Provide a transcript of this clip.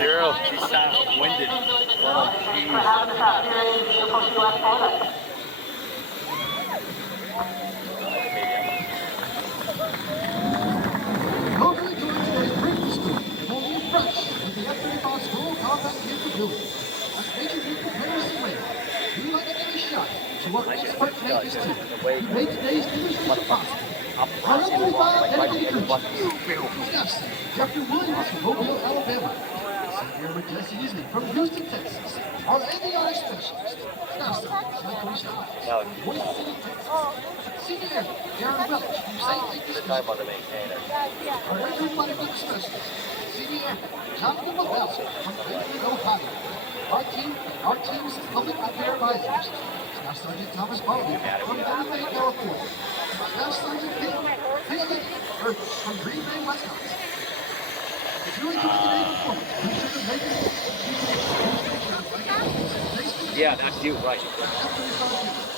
Girl, she sounds winded. Oh, Hope you enjoyed today's briefing school. We'll be fresh with the F-35 School Combat Capability. As Major Vehicle Paris Wing, we like to give a shout to our expert maintenance team who made today's demonstration possible. Our F-35 dedicated crew, Staff Jeffrey Williams from Mobile, Alabama. Senior Jesse Easley from Houston, Texas. Our avionics specialist, Staff Sergeant Michael Stiles from Boise City, Texas. Senior Airman Darren Welch from St. Louis, our aeronautical specialist, Senior Airman Jonathan Naval from Cleveland, Ohio. Our team's public affair advisors, Staff Sergeant Thomas Barley from Monterey, California. Staff Sergeant Haley from Green Bay, Wisconsin. If you enjoyed today's performance, be sure to make it. yeah, that's you, right.